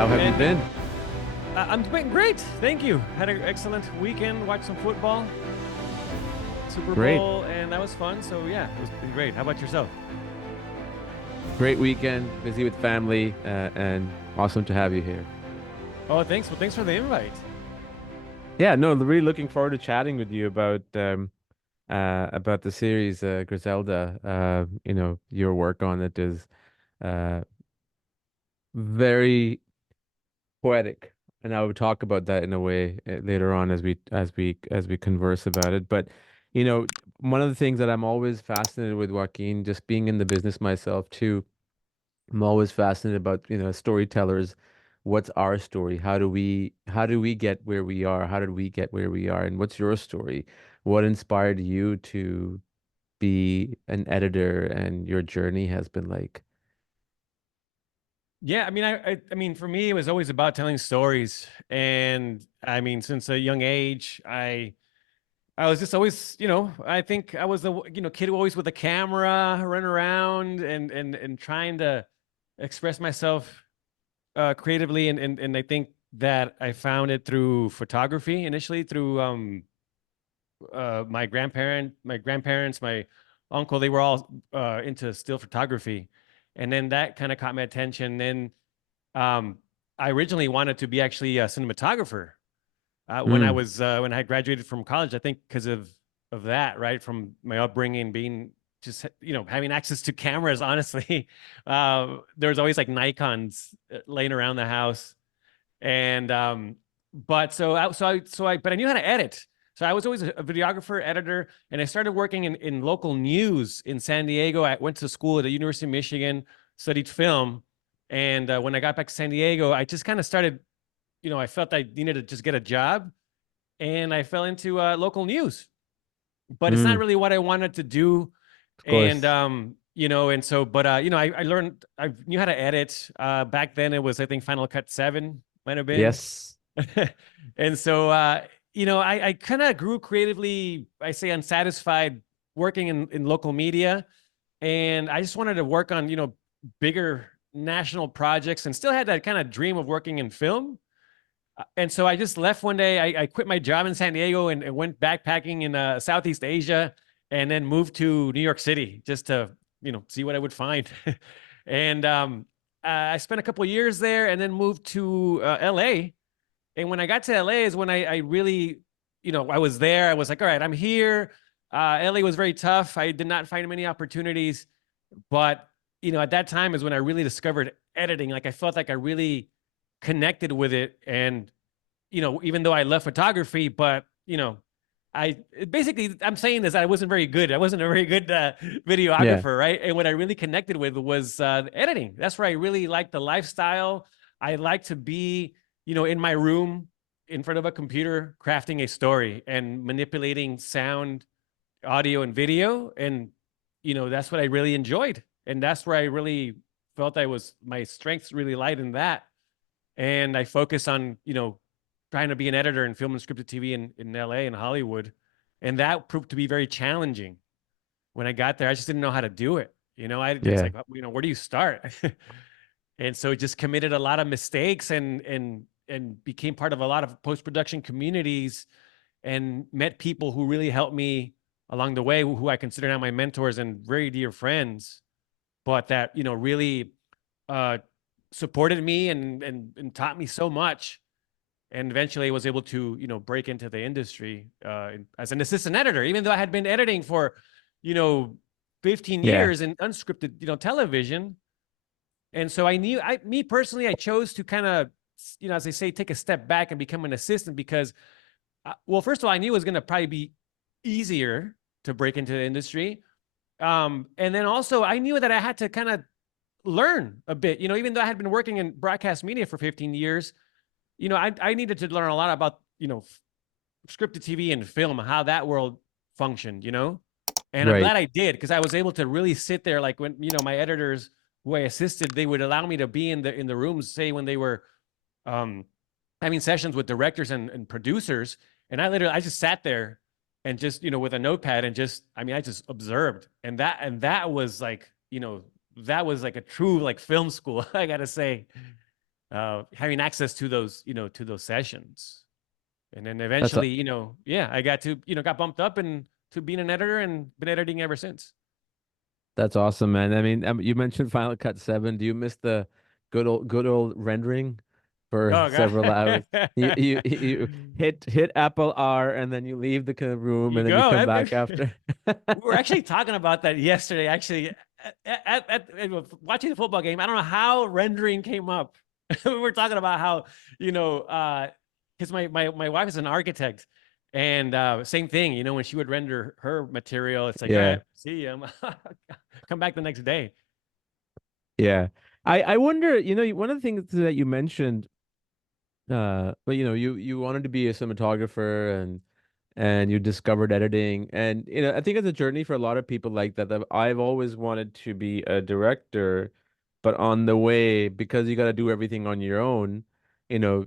How have you And been? I'm doing great. Thank you. Had an excellent weekend. Watched some football, Super Great. Bowl, and that was fun. So yeah, it's been great. How about yourself? Great weekend, busy with family, and awesome to have you here. Oh, thanks. Well, thanks for the invite. Yeah, no, really looking forward to chatting with you about the series Griselda. Your work on it is uh very poetic, and I would talk about that in a way later on as we converse about it. But you know, one of the things that I'm always fascinated with, Joaquin, just being in the business myself too. I'm always fascinated about, storytellers. What's our story? How do we get where we are? How did we get where we are? And what's your story? What inspired you to be an editor and your journey has been like? Yeah, I mean, I mean, for me, it was always about telling stories, and I mean, since a young age, I was just always, I think I was the kid who always with a camera, run around and trying to express myself creatively, and I think that I found it through photography initially, through my grandparents, my uncle. They were all into still photography, and then that kind of caught my attention. Then um, I originally wanted to be actually a cinematographer Mm, when I graduated from college. I think because of that, right, from my upbringing, being just having access to cameras. Honestly, there was always like Nikon's laying around the house, and but but I knew how to edit. So I was always a videographer, editor, and I started working in local news in San Diego. I went to school at the University of Michigan, studied film, and when I got back to San Diego, I just kind of started. I felt I needed to just get a job, and I fell into local news. But it's not mm, really what I wanted to do, of and course. and so, but I learned, I knew how to edit. Back then, it was, I think, Final Cut 7 might have been. Yes. And so, I kind of grew creatively, I say unsatisfied, working in local media. And I just wanted to work on, bigger national projects, and still had that kind of dream of working in film. And so I just left one day. I quit my job in San Diego and went backpacking in Southeast Asia, and then moved to New York City just to, see what I would find. And I spent a couple of years there, and then moved to LA. And when I got to LA is when I really, I was there. I was like, all right, I'm here. LA was very tough. I did not find many opportunities, but at that time is when I really discovered editing. Like I felt like I really connected with it, and even though I left photography, but I basically, I'm saying this, I wasn't very good. I wasn't a very good Yeah. videographer, right? And what I really connected with was editing. That's where I really liked the lifestyle. I like to be, in my room in front of a computer, crafting a story and manipulating sound, audio, and video. And that's what I really enjoyed, and that's where I really felt my strengths really lied in that. And I focus on, trying to be an editor in film and scripted TV in LA and Hollywood. And that proved to be very challenging. When I got there, I just didn't know how to do it. It's Yeah. like, where do you start? And so just committed a lot of mistakes, and became part of a lot of post-production communities, and met people who really helped me along the way, who I consider now my mentors and very dear friends, but that, really uh, supported me and taught me so much. And eventually I was able to, break into the industry as an assistant editor, even though I had been editing for, you know, 15 Yeah. years in unscripted, television. And so I knew, me personally, I chose to kind of, as they say, take a step back and become an assistant because, well, first of all, I knew it was going to probably be easier to break into the industry. And then also I knew that I had to kind of learn a bit, even though I had been working in broadcast media for 15 years, I needed to learn a lot about, scripted TV and film, how that world functioned, and I'm Right. glad I did, because I was able to really sit there, like when, my editors who I assisted, they would allow me to be in the rooms, say when they were um, having sessions with directors and producers. And I just sat there and just, with a notepad, and just, I just observed. And that was like, that was like a true like film school, I gotta say. having access to those, to those sessions. And then That's eventually, yeah, I got to, got bumped up and to being an editor and been editing ever since. That's awesome, man. I mean, you mentioned Final Cut 7. Do you miss the good old rendering for Oh several hours? God. You hit Apple R and then you leave the room You and then you go. come back after. We were actually talking about that yesterday. Actually, watching the football game, I don't know how rendering came up. We were talking about how, because my wife is an architect, and same thing. When she would render her material, it's like, all Yeah. right, see you. Come back the next day. Yeah. I wonder, one of the things that you mentioned, but you wanted to be a cinematographer and you discovered editing. And I think it's a journey for a lot of people like that, that I've always wanted to be a director, but on the way, because you got to do everything on your own, you know,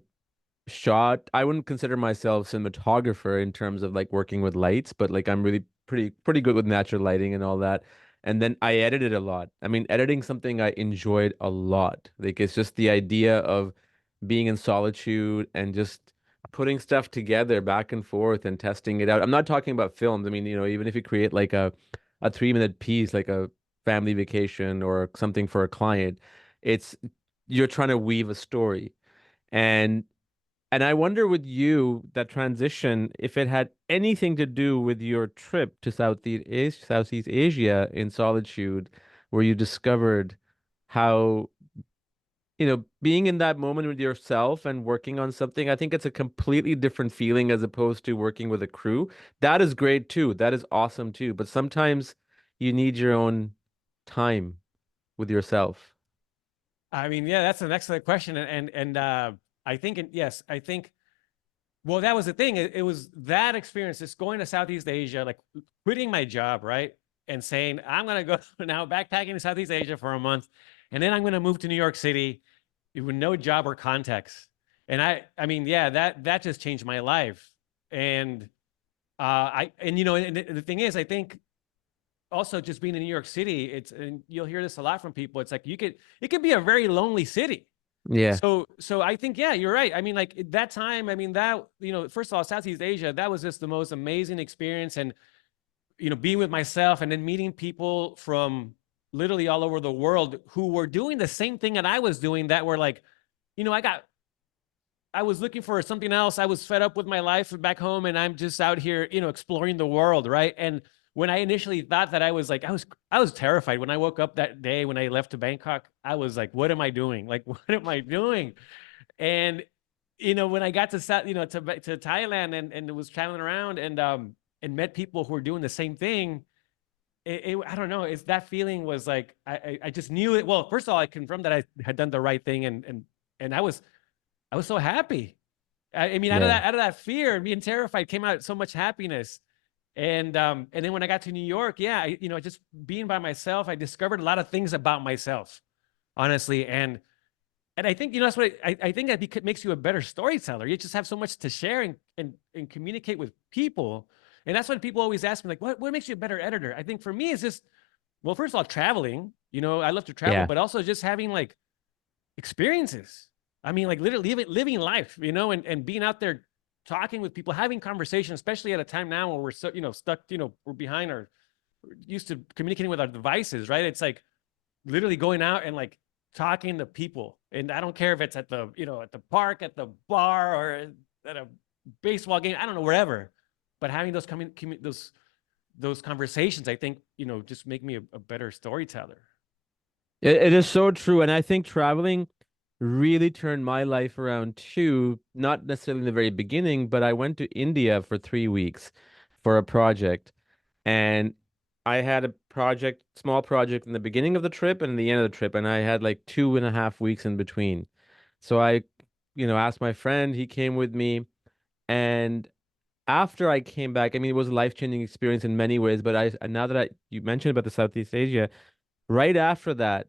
shot. I wouldn't consider myself cinematographer in terms of like working with lights, but like I'm really pretty good with natural lighting and all that. And then I edited a lot. I mean, editing something I enjoyed a lot. Like it's just the idea of being in solitude and just putting stuff together back and forth and testing it out. I'm not talking about films. I mean, even if you create like a 3 minute piece, like a family vacation or something for a client, it's you're trying to weave a story. And and I wonder with you, that transition, if it had anything to do with your trip to Southeast Asia in Solitude, where you discovered how, being in that moment with yourself and working on something, I think it's a completely different feeling as opposed to working with a crew. That is great too. That is awesome too. But sometimes you need your own time with yourself. I mean, yeah, that's an excellent question, and I think, yes, I think. Well, that was the thing. It was that experience, just going to Southeast Asia, like quitting my job, right? And saying, I'm going to go now backpacking in Southeast Asia for a month. And then I'm going to move to New York City with no job or contacts. And I mean, yeah, that just changed my life. And and the thing is, I think also just being in New York City, and you'll hear this a lot from people. It's like it could be a very lonely city. Yeah. So I think, yeah, you're right. I mean, like that time, I mean, that, first of all, Southeast Asia, that was just the most amazing experience. And, being with myself and then meeting people from literally all over the world who were doing the same thing that I was doing, that were like, you know, I was looking for something else. I was fed up with my life back home, and I'm just out here, exploring the world, right? And when I initially thought that, I was terrified when I woke up that day when I left to Bangkok. I was like, what am I doing? Like, what am I doing? And when I got to to Thailand, and was traveling around, and met people who were doing the same thing, I don't know, it's that feeling was like, I just knew it. Well, first of all, I confirmed that I had done the right thing, and I was so happy. I mean, Yeah. out of that fear and being terrified came out so much happiness. And then when I got to New York, yeah, just being by myself, I discovered a lot of things about myself, honestly. And I think, that's what I think that makes you a better storyteller. You just have so much to share, and communicate with people. And that's when people always ask me, like, what makes you a better editor? I think for me, it's just, well, first of all, traveling. I love to travel, Yeah. but also just having like experiences. I mean, like literally living life, and being out there talking with people, having conversations, especially at a time now where we're so, stuck, we're behind we're used to communicating with our devices, right? It's like literally going out and like talking to people. And I don't care if it's at the park, at the bar, or at a baseball game, I don't know, wherever. But having those conversations, I think, just make me a better storyteller. It is so true. And I think traveling really turned my life around too, not necessarily in the very beginning, but I went to India for 3 weeks for a project. And I had a small project in the beginning of the trip and the end of the trip, and I had like 2.5 weeks in between. So I, asked my friend, he came with me, and after I came back, I mean, it was a life-changing experience in many ways, but now that you mentioned about the Southeast Asia, right after that,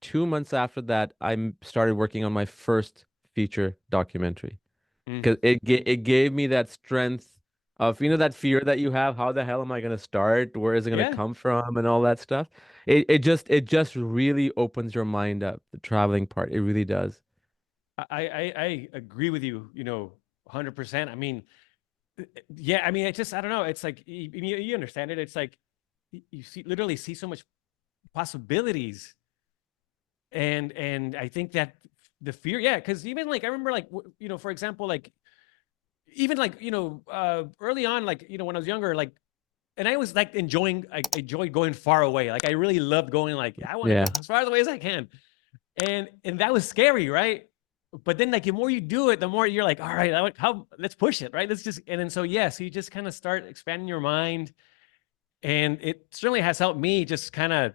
2 months after that, started working on my first feature documentary Mm. because it gave me that strength of that fear that you have. How the hell am I going to start? Where is it going to Yeah. come from? And all that stuff. It just really opens your mind up. The traveling part, it really does. I agree with you, 100%. I mean, yeah, I mean, it's just, I don't know. It's like, you understand it. It's like, you see, literally see so much possibilities. And I think that the fear, yeah, because even like, I remember like, for example, like, even like, early on, like, when I was younger, like, and I was like I enjoyed going far away. Like I really loved going, like, I want to go Yeah. as far away as I can. And that was scary, right? But then like the more you do it, the more you're like, all right, how let's push it, right? Let's just, and then so yes, you just kind of start expanding your mind. And it certainly has helped me just kind of,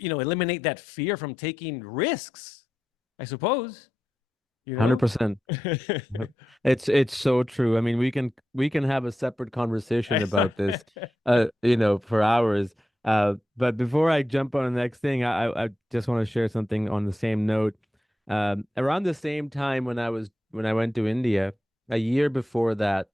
eliminate that fear from taking risks, I suppose, you know? 100%. It's so true. I mean, we can have a separate conversation I thought- about this, for hours. But before I jump on the next thing, I just want to share something on the same note. Around the same time when I went to India, a year before that,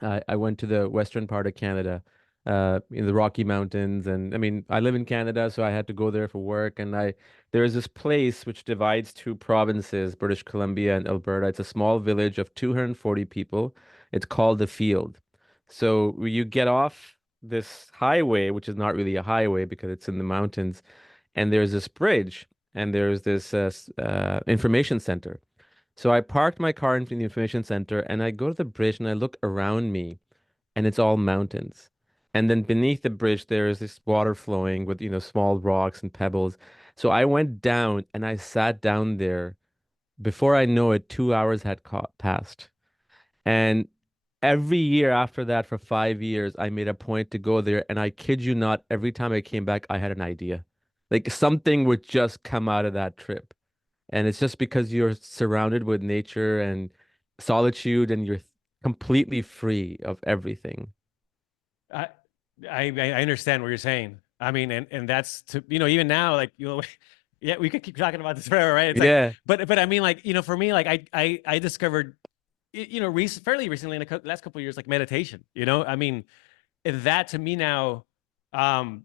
I went to the western part of Canada, in the Rocky Mountains, and I mean, I live in Canada, so I had to go there for work. And there is this place which divides two provinces, British Columbia and Alberta. It's a small village of 240 people. It's called the Field. So you get off this highway, which is not really a highway because it's in the mountains, and there's this bridge, and there's this information center. So I parked my car in the information center and I go to the bridge and I look around me and it's all mountains. And then beneath the bridge there is this water flowing with, small rocks and pebbles. So I went down and I sat down there. Before I know it, 2 hours had passed. And every year after that, for 5 years, I made a point to go there. And I kid you not, every time I came back, I had an idea. Like something would just come out of that trip. And it's just because you're surrounded with nature and solitude and you're completely free of everything. I, I understand what you're saying. I mean, and that's to, even now, like, yeah, we could keep talking about this forever, right? It's like, Yeah, but I mean, like, for me, like, I discovered, fairly recently in the last couple of years, like meditation, I mean, that to me now, um,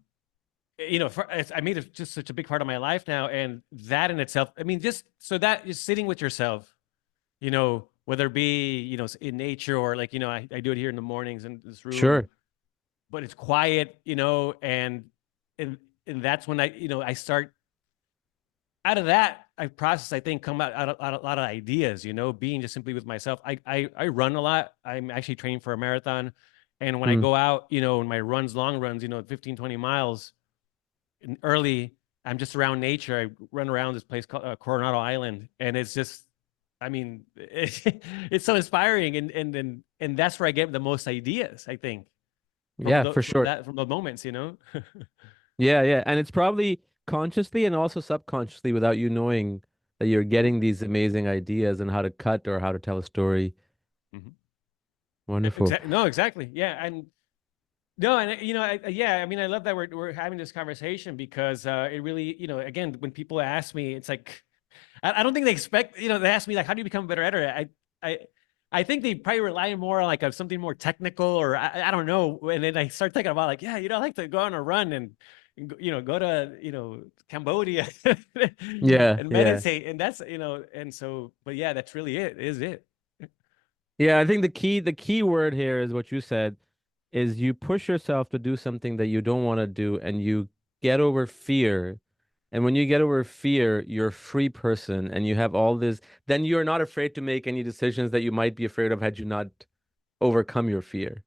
I made it just such a big part of my life now. And that in itself, I mean, just so that you're sitting with yourself, whether it be, in nature or like, I do it here in the mornings in this room, sure. but it's quiet, and and that's when I start out of that. I process, I think, come out a lot of ideas, being just simply with myself. I run a lot. I'm actually training for a marathon. And when I Mm. go out, in my long runs, 15, 20 miles early, I'm just around nature. I run around this place called Coronado Island, and it's just, I mean, it's so inspiring, and that's where I get the most ideas, I think, Yeah, for sure. from the moments. Yeah, yeah. And it's probably consciously and also subconsciously without you knowing that you're getting these amazing ideas and how to cut or how to tell a story. Mhm. Wonderful. Exactly. No, exactly. Yeah, and no, and yeah, I mean, I love that we're having this conversation because it really, again, when people ask me, it's like I don't think they expect, they ask me like, how do you become a better editor? I I think they probably rely more on like something more technical, or I don't know. And then I start thinking about like, yeah, I like to go on a run and go to, Cambodia Yeah, and yeah. meditate. And that's, and so, but yeah, that's really it, is it? Yeah, I think the key word here is what you said, is you push yourself to do something that you don't want to do and you get over fear. And when you get over fear, you're a free person and you have all this, then you're not afraid to make any decisions that you might be afraid of had you not overcome your fear,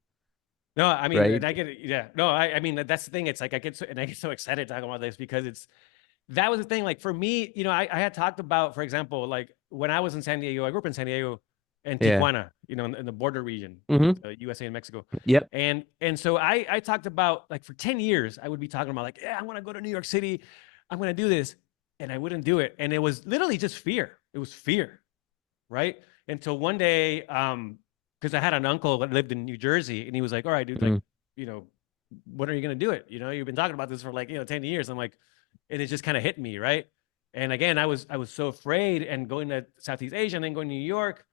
No, I mean, right? and I get it. Yeah, no, I mean, that's the thing. It's like I get so excited talking about this because that was the thing. Like for me, I had talked about, for example, like when I was in San Diego, I grew up in San Diego and Yeah. Tijuana, in the border region with Mm-hmm. USA and Mexico. Yep. And so I talked about, like, for 10 years, I would be talking about like, yeah, I want to go to New York City. I'm going to do this. And I wouldn't do it. And it was literally just fear. It was fear. Right. Until one day, because I had an uncle that lived in New Jersey, and he was like, all right, dude, like, Mm. you know, when are you going to do it? You've been talking about this for like, 10 years. I'm like, and it just kind of hit me. Right. And again, I was so afraid, and going to Southeast Asia and then going to New York.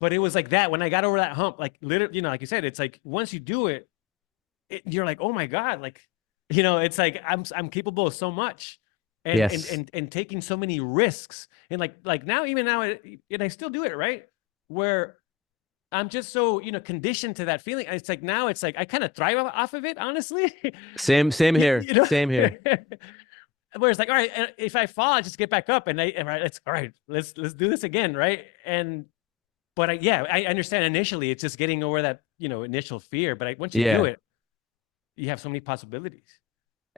But it was like that when I got over that hump, like literally, like you said, it's like once you do it, you're like, oh my God, like, it's like I'm capable of so much. Yes. and taking so many risks. And like now, even now, and I still do it, right? Where I'm just so, conditioned to that feeling. It's like now it's like I kind of thrive off of it, honestly. Same you, here. you know, Same here. where it's like, all right, if I fall, I just get back up and right, it's all right. Let's do this again, right? And but yeah, I understand initially it's just getting over that, initial fear. But once you do Yeah. it, you have so many possibilities.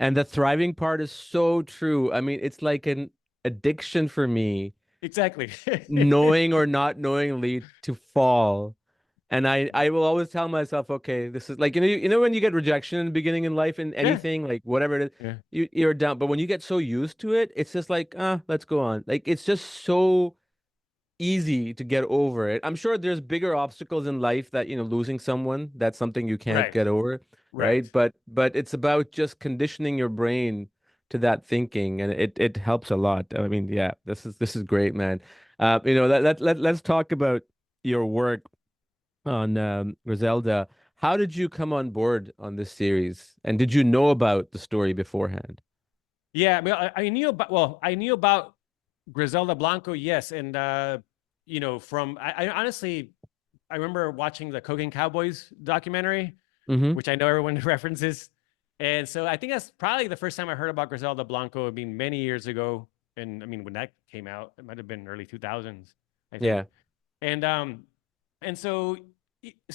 And the thriving part is so true. I mean, it's like an addiction for me, Exactly. knowing or not knowingly to fall. And I will always tell myself, okay, this is like you know when you get rejection in the beginning in life in Yeah. anything, like whatever it is, Yeah. you're down. But when you get so used to it, it's just like, let's go on. Like it's just so easy to get over it. I'm sure there's bigger obstacles in life that, losing someone, that's something you can't Right. get over, Right. right? But it's about just conditioning your brain to that thinking, and it helps a lot. I mean, yeah, this is great, man. Let's talk about your work on Griselda. How did you come on board on this series? And did you know about the story beforehand? Yeah. I mean, I knew about Griselda Blanco, yes. And, from, I honestly, I remember watching the Cocaine Cowboys documentary, Mm-hmm. which I know everyone references. And so I think that's probably the first time I heard about Griselda Blanco. I mean, many years ago. And I mean, when that came out, it might have been early 2000s, I think. Yeah. And, and so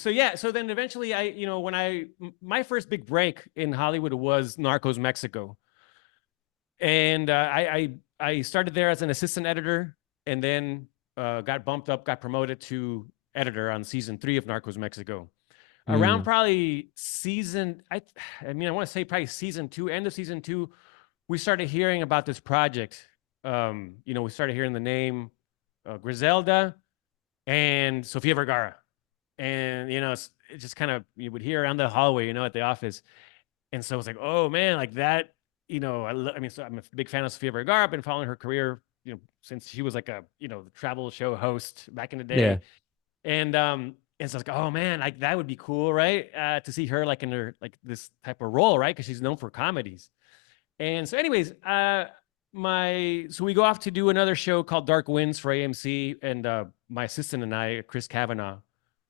yeah, so then eventually when my first big break in Hollywood was Narcos Mexico. And I started there as an assistant editor, and then got bumped up, got promoted to editor on season 3 of Narcos Mexico. Around Mm. probably I mean, I want to say probably season 2, end of season 2, we started hearing about this project. We started hearing the name Griselda and Sofia Vergara, and it's just kind of, you would hear around the hallway, at the office. And so it's like, oh man, like that, I mean, so I'm a big fan of Sofia Vergara. I've been following her career, since she was like a, travel show host back in the Yeah. day. And so I was like, oh man, like that would be cool, right? To see her like in her, like this type of role, right? Because she's known for comedies. And so, anyways, so we go off to do another show called Dark Winds for AMC, and my assistant and I, Chris Kavanaugh,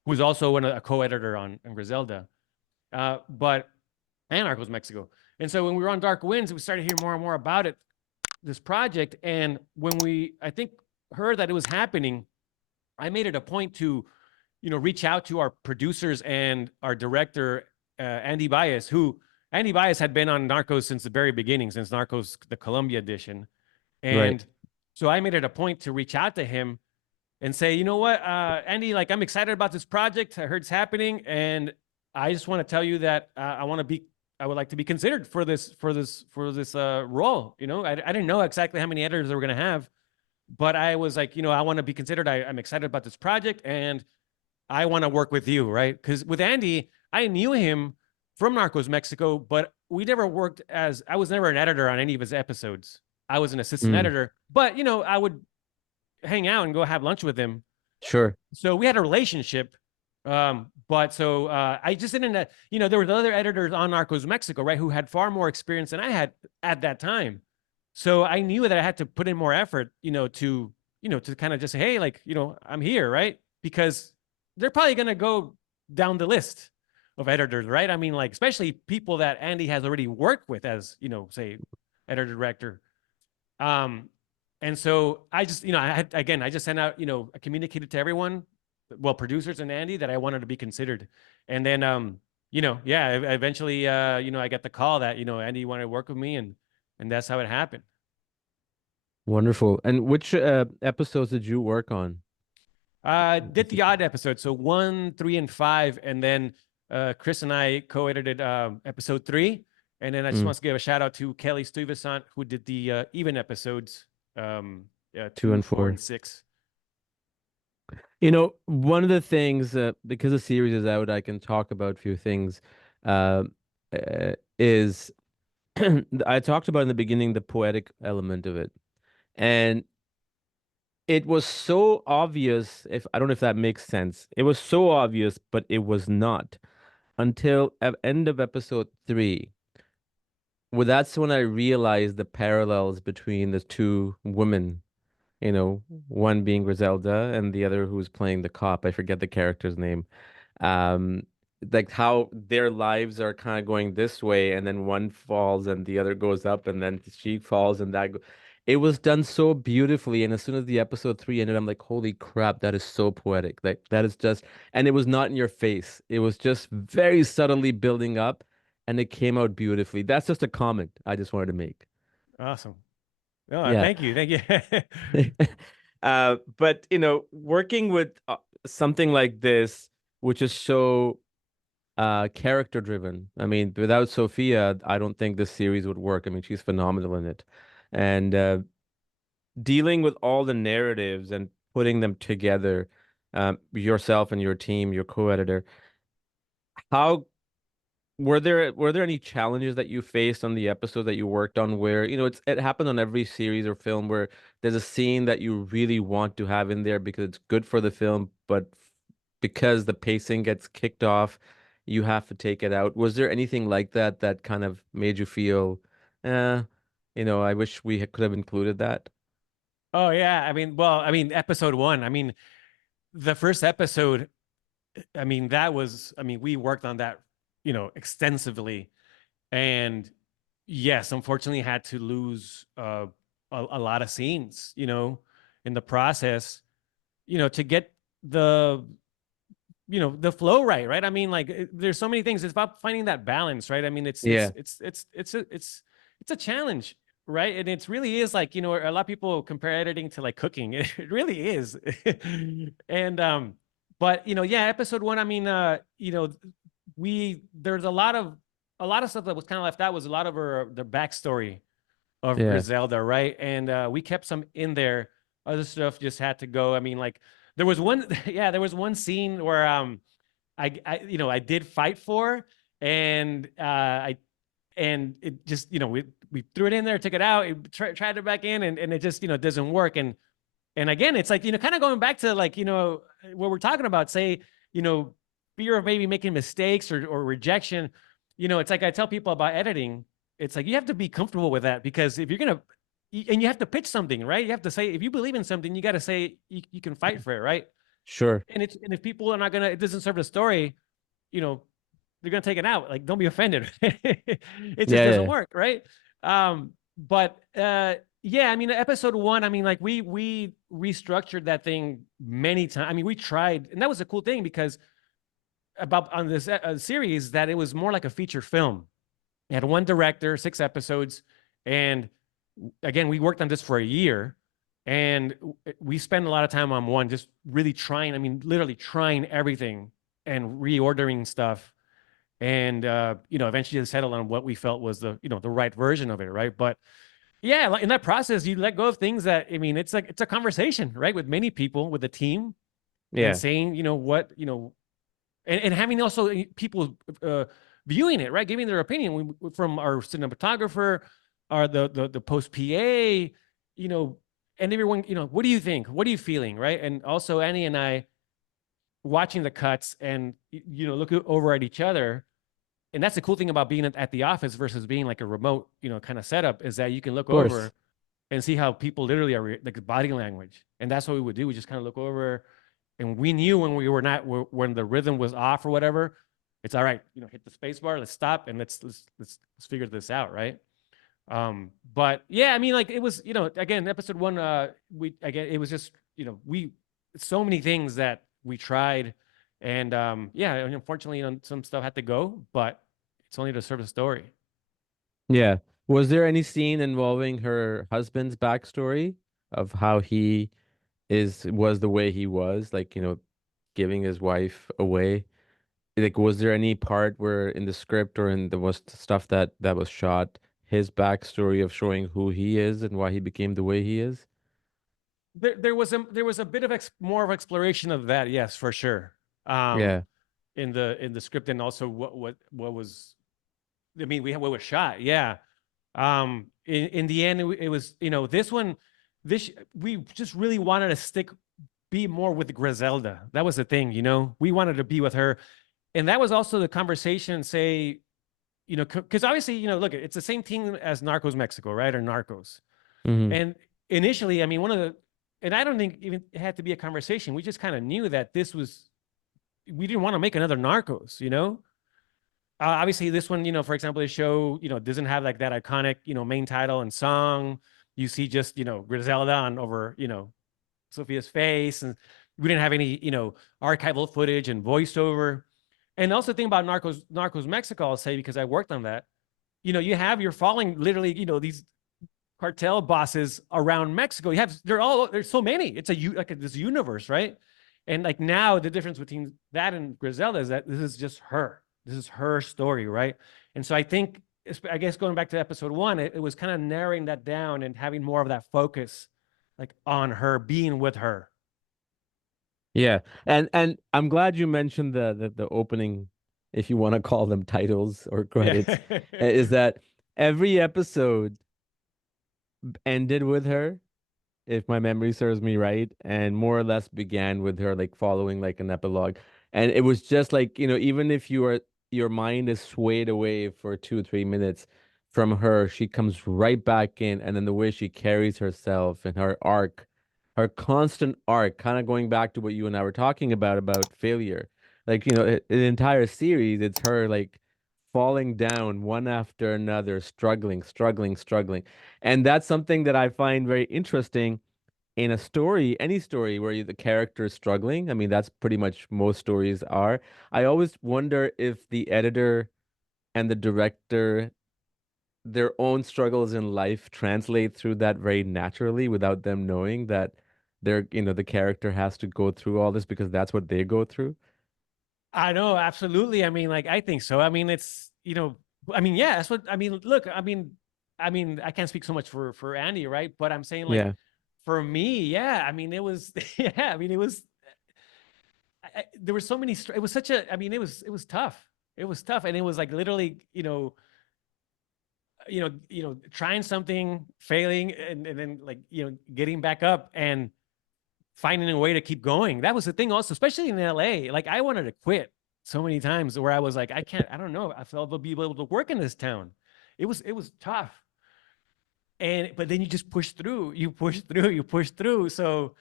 who's also a co-editor on Griselda, but and Narcos Mexico. And so when we were on Dark Winds, we started hearing more and more about it, this project. And when I think, heard that it was happening, I made it a point to, reach out to our producers and our director, Andy Baez, who Andy Baez had been on Narcos since the very beginning, since Narcos, the Colombia edition. Right. And so I made it a point to reach out to him and say, you know what, Andy, like I'm excited about this project. I heard it's happening, and I just want to tell you that I would like to be considered for this role. I didn't know exactly how many editors they were going to have, but I was like, I want to be considered. I'm excited about this project, and I want to work with you, right? Because with Andy, I knew him from Narcos Mexico, but we never worked I was never an editor on any of his episodes. I was an assistant Mm. editor, but I would hang out and go have lunch with him. Sure. So we had a relationship. But so I just didn't, there were other editors on Narcos Mexico, right, who had far more experience than I had at that time. So I knew that I had to put in more effort, to kind of just say, hey, like, I'm here, right? Because they're probably going to go down the list of editors, right? I mean, like, especially people that Andy has already worked with as, say, editor director. Um, and so I just, I just sent out, I communicated to everyone, well, producers and Andy, that I wanted to be considered. And then, yeah, eventually, I got the call that, Andy wanted to work with me, and that's how it happened. Wonderful. And which episodes did you work on? Did the odd episode. So 1, 3, and 5. And then Chris and I co-edited episode 3. And then I just Mm. want to give a shout out to Kelly Stuyvesant, who did the even episodes, Two 2, and 4, four. and 6. One of the things, because the series is out, I can talk about a few things. Uh, is I talked about in the beginning the poetic element of it, and it was so obvious. If I don't know if that makes sense, it was so obvious, but it was not until at end of episode 3 well, that's when I realized the parallels between the two women, one being Griselda and the other who's playing the cop. I forget the character's name. Um, like how their lives are kind of going this way, and then one falls and the other goes up, and then she falls and it was done so beautifully. And as soon as the episode 3 ended, I'm like, holy crap, that is so poetic. Like that is just, and it was not in your face. It was just very subtly building up, and it came out beautifully. That's just a comment I just wanted to make. Awesome. No, Yeah. thank you. Thank you. But working with something like this, which is so character driven. I mean, without Sophia, I don't think this series would work. I mean, she's phenomenal in it. And dealing with all the narratives and putting them together, yourself and your team, your co-editor, how were there any challenges that you faced on the episode that you worked on where, it happened on every series or film where there's a scene that you really want to have in there because it's good for the film, but because the pacing gets kicked off, you have to take it out. Was there anything like that that kind of made you feel, eh, I wish could have included that? Oh yeah. I mean, well, I mean, episode one. I mean, the first episode. I mean, that was. I mean, we worked on that, extensively, and yes, unfortunately, had to lose a lot of scenes, in the process, to get the the flow right. I mean, like there's so many things. It's about finding that balance, right? I mean, Yeah, it's a challenge, right? And it's really is like, a lot of people compare editing to like cooking. It really is. And but yeah, episode one, I mean, we there's a lot of stuff that was kind of left out, was a lot of the backstory of yeah, Griselda, right? And we kept some in there. Other stuff just had to go. I mean, like there was one, yeah, there was one scene where I did fight for, and and it just, we threw it in there, took it out, tried it back in, and it just, doesn't work. And again, it's like, kind of going back to like, what we're talking about, say, you know, fear of maybe making mistakes or rejection. It's like I tell people about editing. It's like you have to be comfortable with that, because if you're gonna, and you have to pitch something, right? You have to say, if you believe in something, you got to say you can fight for it, right? sure. And if people are not gonna, it doesn't serve the story, you know, they're gonna take it out. Like, don't be offended. It just Yeah, doesn't yeah, work, right? But yeah, I mean, episode one, I mean, like we restructured that thing many times. I mean, we tried, and that was a cool thing, because about on this series, that it was more like a feature film. It had one director, 6 episodes, and again, we worked on this for a year, and we spent a lot of time on one, just really trying. I mean, literally trying everything and reordering stuff, and eventually just settled on what we felt was the right version of it, right? But yeah, like in that process, you let go of things that, I mean, it's like it's a conversation, right, with many people, with the team, and yeah. saying, what, and having also people viewing it, right, giving their opinion, from our cinematographer, our the post PA, and everyone, what do you think? What are you feeling, right? And also Annie and I watching the cuts, and look over at each other. And that's the cool thing about being at the office versus being like a remote, kind of setup, is that you can look Of course. over and see how people literally are, like body language. And that's what we would do. We just kind of look over, and we knew when we were not, when the rhythm was off or whatever, it's all right, hit the space bar, let's stop, and let's figure this out, right? But yeah, I mean, like it was, again, episode one, it was just, we, so many things that we tried, and yeah, unfortunately, some stuff had to go, but it's only to serve the story. Yeah. Was there any scene involving her husband's backstory of how he was the way he was, like, giving his wife away? Like, was there any part where in the script or in the was stuff that was shot, his backstory of showing who he is and why he became the way he is? There was a bit of more of exploration of that, yes, for sure. Um, Yeah. in the script, and also what was, I mean, what was shot, yeah. In the end, it was, this one, we just really wanted to be more with Griselda. That was the thing, we wanted to be with her. And that was also the conversation, say, you know, because obviously, you know, look, it's the same team as Narcos Mexico, right? Or Narcos. Hmm. And initially, I mean, and I don't think even it had to be a conversation. We just kind of knew that we didn't want to make another Narcos, you know? Obviously, this one, you know, for example, the show, you know, doesn't have like that iconic, you know, main title and song. You see just, you know, Griselda on over, you know, Sophia's face. And we didn't have any, you know, archival footage and voiceover. And also the thing about Narcos Mexico, I'll say, because I worked on that, you know, you're following literally, you know, these cartel bosses around Mexico. There's so many. It's this universe, right? And like now the difference between that and Griselda is that this is just her. This is her story, right? And so I think, I guess going back to episode one, it was kind of narrowing that down and having more of that focus, like on her, being with her. Yeah. And I'm glad you mentioned the opening, if you want to call them titles or Yeah. credits, is that every episode ended with her, if my memory serves me right, and more or less began with her like following like an epilogue. And it was just like, even if your mind is swayed away for 2 or 3 minutes from her, she comes right back in, and then the way she carries herself and her arc, her constant arc, kind of going back to what you and I were talking about failure. Like, the entire series, it's her like falling down one after another, struggling, struggling, struggling. And that's something that I find very interesting in a story, any story where the character is struggling. I mean, that's pretty much most stories are. I always wonder if the editor and the director, their own struggles in life translate through that very naturally without them knowing that the character has to go through all this because that's what they go through. I know, absolutely. I mean, like, I think so. I mean, it's, you know, I mean, yeah, that's what I mean. Look, I mean, I can't speak so much for Andy, right? But I'm saying like Yeah. for me, yeah, I mean, it was, yeah, I mean, it was, there were so many, it was such a, I mean, it was tough. It was tough. And it was like literally, trying something, failing, and then like, getting back up and finding a way to keep going. That was the thing also, especially in LA. Like I wanted to quit so many times where I was like, I don't know. I felt I'll be able to work in this town. It was tough. But then you just push through, you push through, you push through. So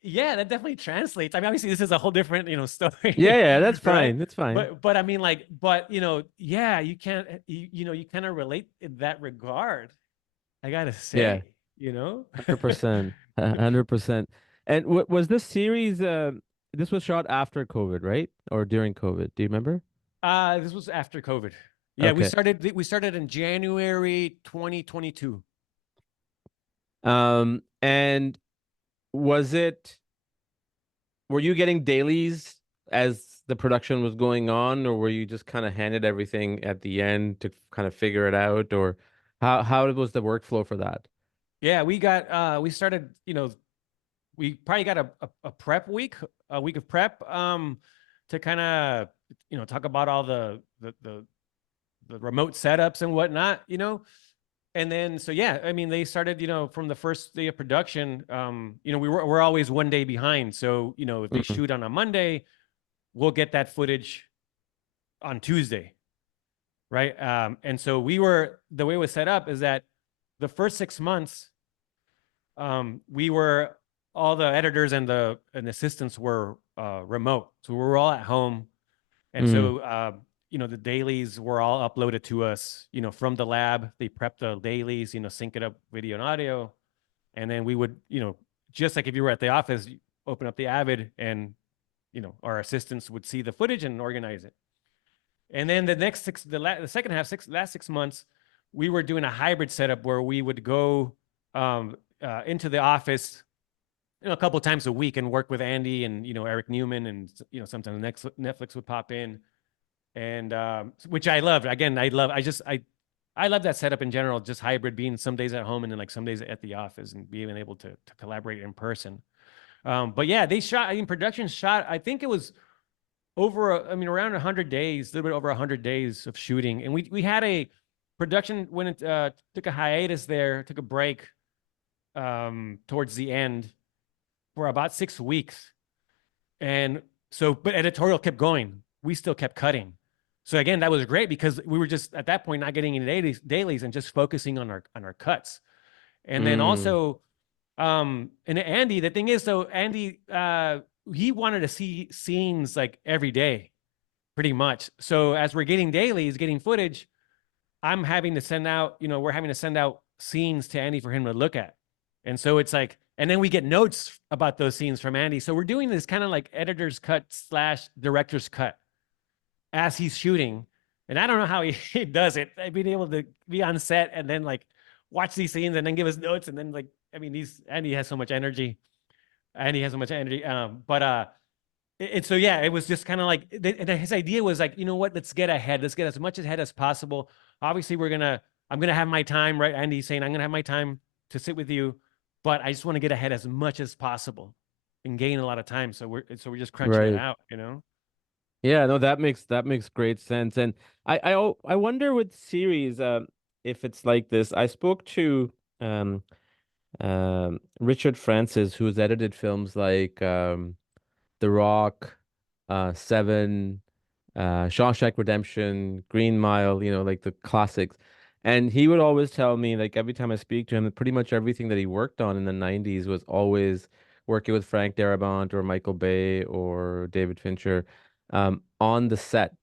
yeah, that definitely translates. I mean, obviously this is a whole different, Yeah, story, yeah, that's right? fine. That's fine. But I mean, like, but yeah, you can't, you kind of relate in that regard. I gotta Yeah. say, you know. 100%. 100%. And what was this series this was shot after COVID, right? Or during COVID? Do you remember? This was after COVID. Yeah, we Okay. started we started in January 2022. And was it were you getting dailies as the production was going on, or were you just kind of handed everything at the end to kind of figure it out, or how was the workflow for that? Yeah, we started, we probably got a prep week, a week of prep, to kind of, talk about all the remote setups and whatnot, and then so yeah, I mean they started, from the first day of production. We're always one day behind, so if they Mm, shoot on a Monday, we'll get that footage on Tuesday, right? And so the way it was set up is that the first 6 months, we were all the editors and the assistants were remote, so we were all at home, and mm, so the dailies were all uploaded to us, from the lab. They prepped the dailies, sync it up video and audio, and then we would, just like if you were at the office, open up the Avid, and our assistants would see the footage and organize it. And then the second half, last 6 months, we were doing a hybrid setup where we would go into the office, a couple of times a week and work with Andy and Eric Newman, and sometimes Netflix would pop in, and which I loved. Again, I love that setup in general, just hybrid, being some days at home and then like some days at the office, and being able to collaborate in person. But yeah, they shot, production shot, I think it was around 100 days, a little bit over 100 days of shooting. And we had a production when it took a hiatus there, took a break towards the end for about 6 weeks. And so, but editorial kept going. We still kept cutting. So again, that was great because we were just at that point not getting any dailies and just focusing on our cuts. And then Mm, also, and Andy, the thing is though, Andy, he wanted to see scenes like every day, pretty much. So as we're getting dailies, getting footage, I'm having to send out, we're having to send out scenes to Andy for him to look at. And so it's like, and then we get notes about those scenes from Andy. So we're doing this kind of like editor's cut slash director's cut as he's shooting. And I don't know how he does it. Being able to be on set and then like watch these scenes and then give us notes. And then like, I mean, Andy has so much energy. Andy has so much energy. So yeah, it was just kind of like, and his idea was like, you know what, let's get ahead. Let's get as much ahead as possible. Obviously, I'm going to have my time, right? Andy's saying, I'm going to have my time to sit with you, but I just want to get ahead as much as possible and gain a lot of time. So we're just crunching it right. out, you know? Yeah, no, that makes great sense. And I wonder with series, if it's like this. I spoke to um Richard Francis, who's edited films like The Rock, Seven, Shawshank Redemption, Green Mile, like the classics. And he would always tell me, like every time I speak to him, that pretty much everything that he worked on in the 90s was always working with Frank Darabont or Michael Bay or David Fincher, on the set.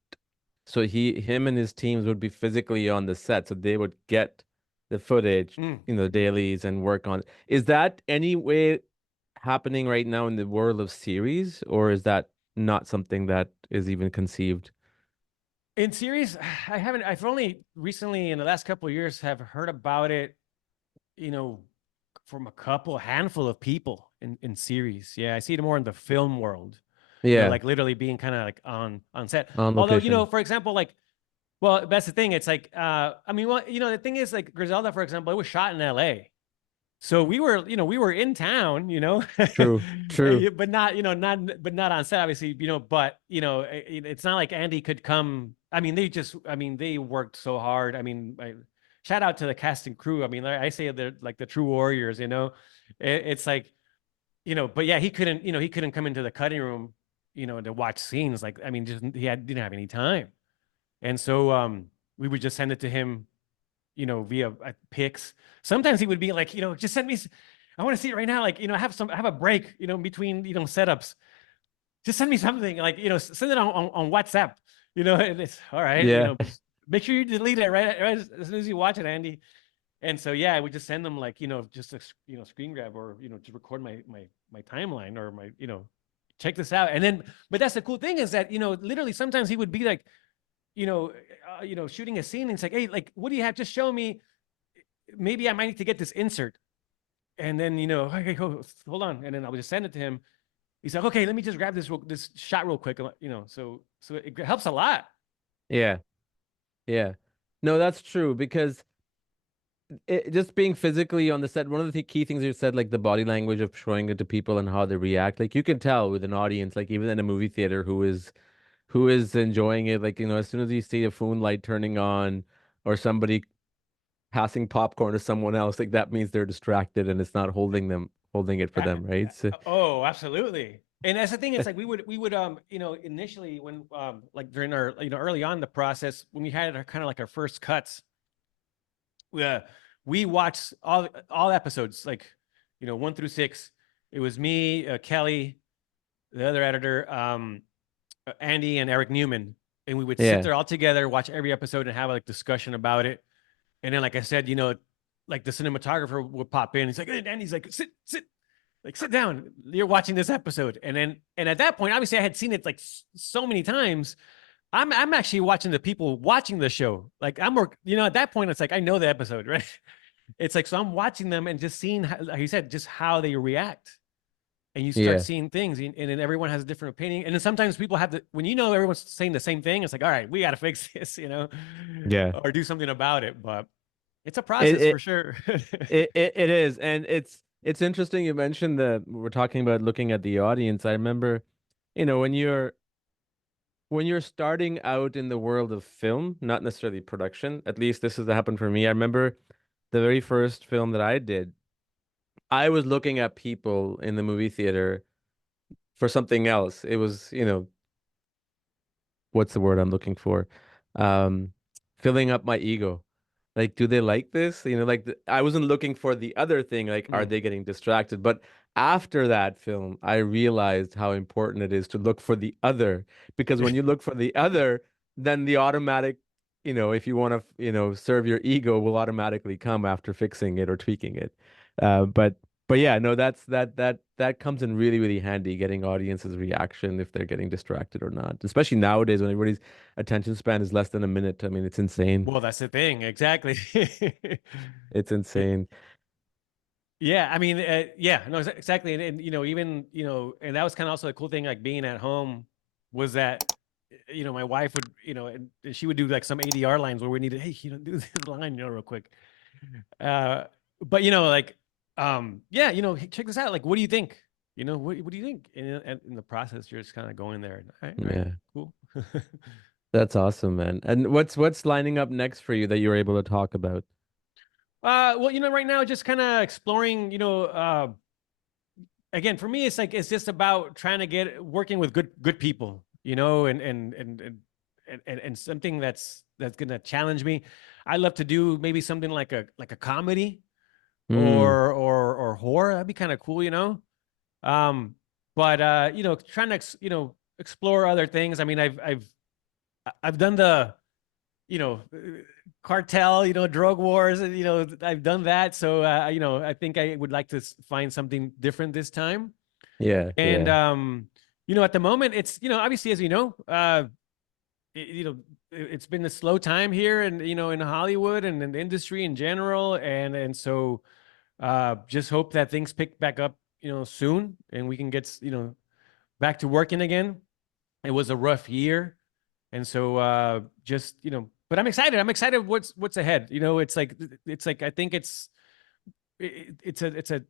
So him and his teams would be physically on the set, so they would get the footage, Mm. dailies and work on it. Is that any way happening right now in the world of series, or is that not something that is even conceived? In series, I've only recently in the last couple of years have heard about it, you know, from a handful of people in series. Yeah, I see it more in the film world, Yeah, like literally being kind of like on set. on Although, location. for example, like, well, that's the thing. It's like, I mean, well, the thing is, like Griselda, for example, it was shot in L.A. So we were in town, True, true. but not, but not on set, obviously, but, it's not like Andy could come. I mean, they worked so hard. I mean, shout out to the cast and crew. I mean, I say they're like the true warriors, it's like, but yeah, he couldn't come into the cutting room, to watch scenes. Like, I mean, just, didn't have any time. And so, we would just send it to him, via pics. Sometimes he would be like, just send me. I want to see it right now. Like, have a break, between, setups. Just send me something. Like, send it on WhatsApp. And it's all right. Yeah, Make sure you delete it right as soon as you watch it, Andy. And so yeah, I would just send them like, just a screen grab or to record my timeline or my check this out. And then, but that's the cool thing is that literally sometimes he would be like, shooting a scene and it's like, hey, like, what do you have? Just show me. Maybe I might need to get this insert. And then, okay, hold on. And then I would just send it to him. He's like, okay, let me just grab this shot real quick. So it helps a lot. yeah, yeah. No, that's true because just being physically on the set, one of the key things you said, like the body language of showing it to people and how they react, like you can tell with an audience, like even in a movie theater, who is enjoying it. Like, as soon as you see a phone light turning on or somebody passing popcorn to someone else, like that means they're distracted and it's not holding it for them, right? So, Oh, absolutely. And that's the thing. It's like we would initially when like during our early on in the process when we had our kind of like our first cuts, uh, we watched all episodes like 1 through 6. It was me, Kelly, the other editor, Andy, and Eric Newman, and we would sit yeah, there all together, watch every episode, and have like discussion about it. And then, like I said, like the cinematographer would pop in. He's like, hey, Andy's like, sit down. You're watching this episode, and at that point, obviously, I had seen it like so many times. I'm actually watching the people watching the show. Like at that point, it's like I know the episode, right? It's like so I'm watching them and just seeing, like you said, just how they react, and you start yeah, seeing things, and then everyone has a different opinion. And then sometimes people have to, when everyone's saying the same thing, it's like, all right, we got to fix this, yeah. or do something about it. But it's a It process for it sure. it is, and it's interesting you mentioned that we're talking about looking at the audience. I remember, when you're starting out in the world of film, not necessarily production, at least this has happened for me. I remember the very first film that I did, I was looking at people in the movie theater for something else. It was, what's the word I'm looking for? um, filling up my ego. Like, do they like this? You know, like I wasn't looking for the other thing, like, are Mm. they getting distracted? But after that film, I realized how important it is to look for the other, because when you look for the other, then the automatic, if you want to, serve your ego will automatically come after fixing it or tweaking it. But yeah, no, that comes in really, really handy, getting audiences' reaction if they're getting distracted or not. Especially nowadays when everybody's attention span is less than a minute. I mean, it's insane. Well, that's the thing. Exactly. It's Y- insane. Yeah, I mean, yeah, no, exactly, and even and that was kind of also a cool thing, like being at home, was that my wife would and she would do like some ADR lines where we needed, hey, do this line, real quick. Uh, but like, yeah, hey, check this out. Like, what do you think? What do you think? And in the process, you're just kind of going there. All right, Yeah. cool. That's awesome, man. And what's lining up next for you that you were able to talk about? Well, right now, just kind of exploring, again, for me, it's just about trying to get working with good people, and something that's gonna challenge me. I love to do maybe something like a comedy Hmm. or horror. That'd be kind of cool, Um, but trying to explore other things. I mean, I've done the cartel, drug wars, and I've done that. So I think I would like to find something different this time. Yeah, And yeah. at the moment, it's obviously, as it's been a slow time here, and in Hollywood and in the industry in general, and so just hope that things pick back up, soon, and we can get back to working again. It was a rough year, and so just but I'm excited. I'm excited what's ahead. It's like I think it's a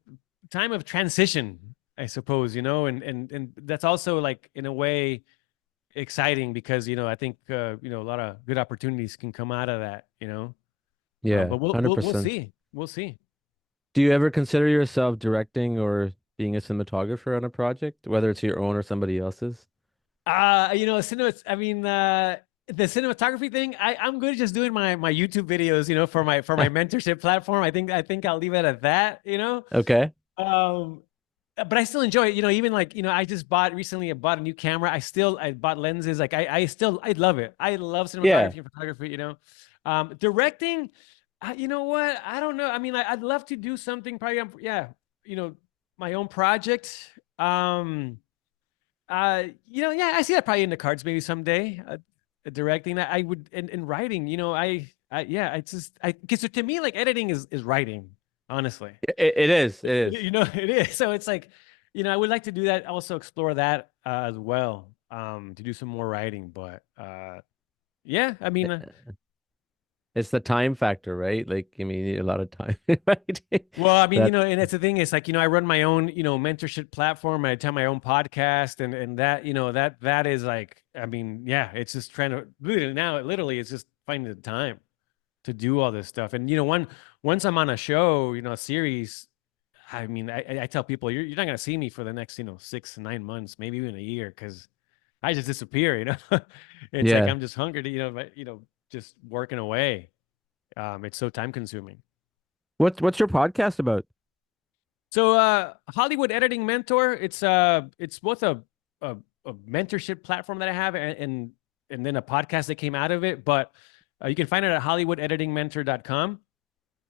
time of transition, I suppose, and that's also, like, in a way, exciting because I think a lot of good opportunities can come out of that, Yeah, but we'll 100%. see. We'll see. Do you ever consider yourself directing or being a cinematographer on a project, whether it's your own or somebody else's? I mean, the cinematography thing, I'm good just doing my YouTube videos, for my mentorship platform. I think I'll leave it at that, Okay. Um, but I still enjoy it, even like, I just recently I bought a new camera. I bought lenses. Like I love it. I love Yeah. cinematography and photography, directing, you know what? I don't know. I mean, I'd love to do something probably, yeah, you know, my own project. Um, yeah, I see that probably in the cards maybe someday, directing that I would, and writing, yeah, because to me, like, editing is writing, honestly. It is. It is. It is. So it's like, I would like to do that, also explore that as well, to do some more writing. But yeah, I mean, It's the time factor, right? Like, I mean, you need a lot of time, right? well, I mean, That's and it's the thing. It's like, I run my own, mentorship platform. I tell my own podcast, and that, that is like, I mean, yeah, it's just trying to now. Literally, it's just finding the time to do all this stuff. And once I'm on a show, a series, I mean, I tell people, you're not gonna see me for the next 6 to 9 months, maybe even a year, because I just disappear. It's like yeah. I'm just hungry to just working away. It's so time consuming. What's your podcast about? So Hollywood Editing Mentor, it's both a a mentorship platform that I have, and then a podcast that came out of it. But you can find it at hollywoodeditingmentor.com.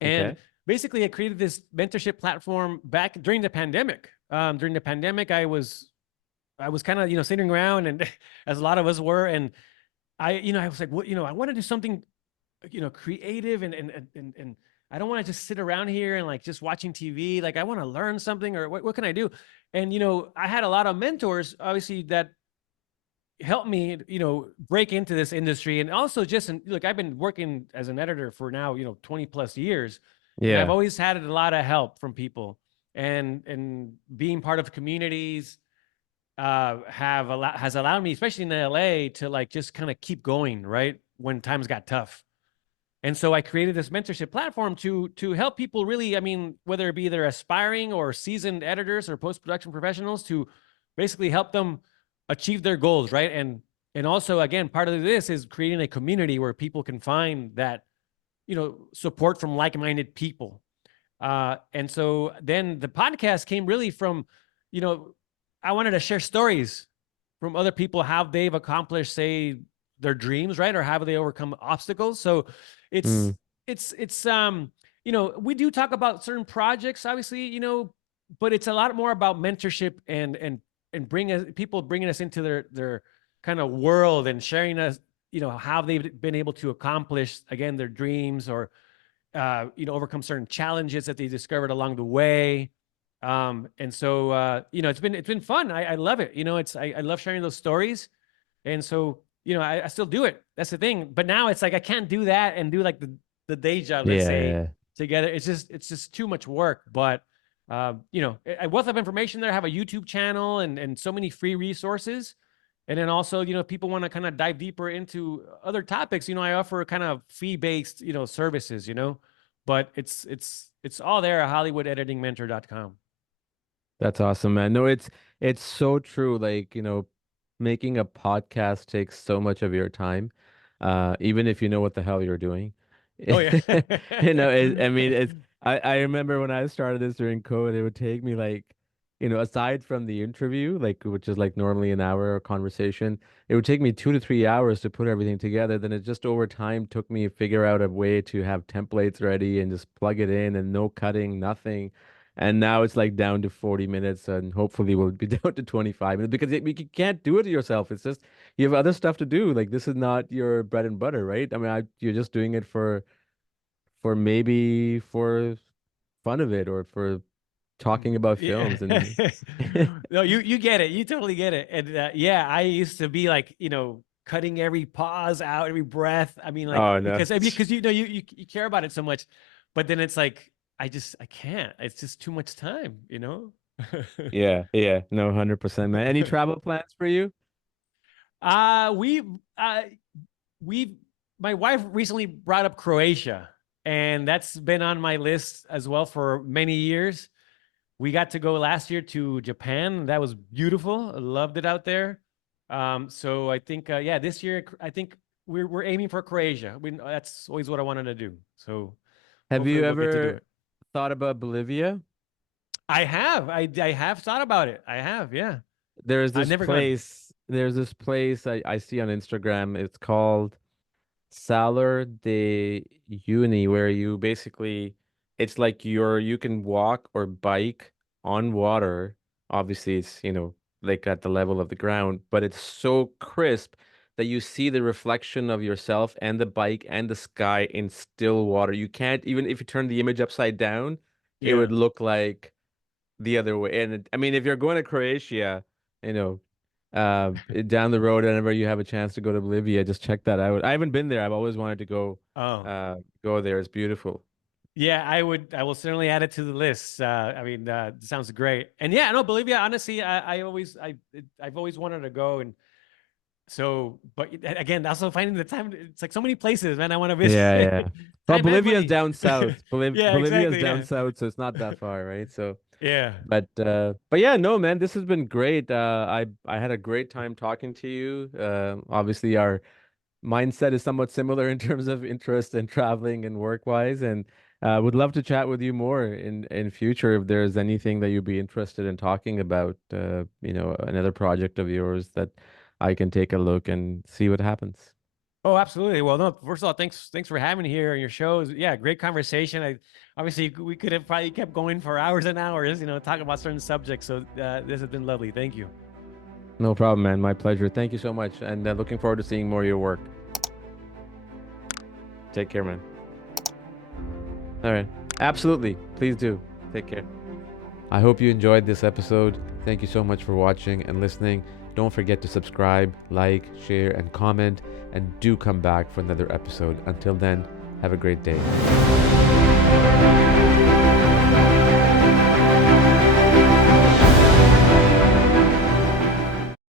And Okay. basically, I created this mentorship platform back during the pandemic. During the pandemic, I was kind of sitting around, and as a lot of us were, and I was like, what, I want to do something creative, and I don't want to just sit around here and like just watching TV. Like, I want to learn something, or what can I do? And I had a lot of mentors, obviously, that helped me break into this industry. And also, just look, I've been working as an editor for now 20 plus years, and I've Yeah. always had a lot of help from people, and being part of communities has allowed me, especially in LA, to like just kind of keep going right when times got tough. And so I created this mentorship platform to help people, really, I mean, whether it be they're aspiring or seasoned editors or post-production professionals, to basically help them achieve their goals, right? And And also, again, part of this is creating a community where people can find that, support from like-minded people. And so then the podcast came really from, you know, I wanted to share stories from other people, how they've accomplished, say, their dreams, right? Or how they overcome obstacles. So it's, Mm, it's we do talk about certain projects, obviously, but it's a lot more about mentorship and people bringing us into their kind of world and sharing us, how they've been able to accomplish, again, their dreams, or overcome certain challenges that they discovered along the way. And so it's been fun. I love it. I love sharing those stories. And so, I still do it. That's the thing. But now it's like I can't do that and do like the day job, let's yeah, say, yeah. together. It's just too much work. But a wealth of information there. I have a YouTube channel and so many free resources. And then also, people want to kind of dive deeper into other topics. I offer kind of fee-based, services, but it's all there at hollywoodeditingmentor.com. That's awesome, man. No, it's so true. Like, making a podcast takes so much of your time, even if you know what the hell you're doing. Oh yeah. I mean, I remember when I started this during COVID, it would take me like, aside from the interview, like which is like normally an hour conversation, it would take me 2 to 3 hours to put everything together. Then it just over time took me to figure out a way to have templates ready and just plug it in and no cutting, nothing. And now it's like down to 40 minutes and hopefully we'll be down to 25 minutes because you can't do it yourself. It's just you have other stuff to do. Like this is not your bread and butter, right? I mean, you're just doing it for maybe for fun of it or for talking about Yeah. films and No, you get it. You totally get it. And yeah, I used to be like, cutting every pause out, every breath. I mean, like, oh no. because you care about it so much, but then it's like I can't. It's just too much time. Yeah, yeah, no, 100%, man. Any travel plans for you? uh we uh we my wife recently brought up Croatia, and that's been on my list as well for many years. We got to go last year to Japan. That was beautiful. I loved it out there. So I think, yeah, this year I think we're aiming for Croatia. That's always what I wanted to do. So Have hopefully you we'll get to do ever it. thought about Bolivia? I have thought about it. I have, yeah. I've never gone. There's this place I see on Instagram. It's called Salar de Uyuni, where you basically it's like you can walk or bike on water. Obviously, it's, like at the level of the ground, but it's so crisp that you see the reflection of yourself and the bike and the sky in still water. You can't even if you turn the image upside down, it Yeah. would look like the other way. And I mean, if you're going to Croatia, you know, down the road, whenever you have a chance to go to Bolivia, just check that out. I haven't been there. I've always wanted to Oh, go there. It's beautiful. yeah. I will certainly add it to the list. I mean, sounds great. And yeah, no, Bolivia. Honestly, I've always wanted to go, and so, but again, also finding the time. It's like so many places, man. I want to Yeah, visit. yeah. Well, Time and Bolivia's money. down south. Yeah, Bolivia's exactly. down Yeah, south, so it's not that far, right? So, yeah. but yeah, no, man, this has been great. I had a great time talking to you. Obviously, our mindset is somewhat similar in terms of interest and traveling and work wise, and would love to chat with you more in future if there's anything that you'd be interested in talking about. Another project of yours that I can take a look and see what happens. Oh, absolutely. Well, no, first of all, thanks for having me here on your shows. Yeah, great conversation. Obviously we could have probably kept going for hours and hours, talking about certain subjects. So this has been lovely. Thank you. No problem, man. My pleasure. Thank you so much, and looking forward to seeing more of your work. Take care, man. All right. Absolutely. Please do. Take care. I hope you enjoyed this episode. Thank you so much for watching and listening. Don't forget to subscribe, like, share, and comment. And do come back for another episode. Until then, have a great day.